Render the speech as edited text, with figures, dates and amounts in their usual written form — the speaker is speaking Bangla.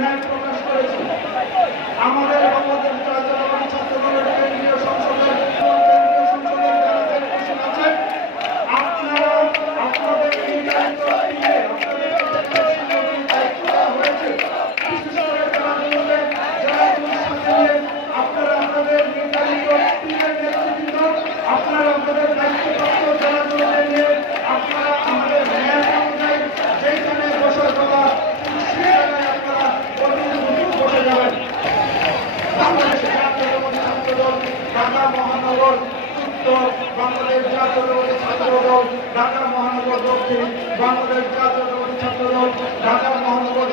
ন্যায় প্রকাশ করেছি। আমাদের বাংলাদেশ জাতীয়তাবাদী ছাত্র দলের কেন্দ্রীয় সংসদের যারা ডেপুটেশন আছেন, আপনারা আপনাদের নির্ধারিত টিমে দায়িত্ব দেওয়া হয়েছে। বিশেষ করে যারা পুলিশ সাথে নিয়ে আপনারা আপনাদের নির্ধারিত টিমের নেতৃত্ব, আপনারা আপনাদের দায়িত্বপ্রাপ্ত জেলাগুলোকে নিয়ে আপনারা আমাদের ন্যায় অনুযায়ী যেখানে বসার কথা সেখানে আপনারা বসে যাবেন। বাংলাদেশ জাতীয়তাবাদী ছাত্র দল ঢাকা মহানগর উত্তর, বাংলাদেশ জাতীয়তাবাদী ছাত্র দল ঢাকা মহানগর দক্ষিণ, বাংলাদেশ জাতীয়তাবাদী ছাত্র দল ঢাকা মহানগর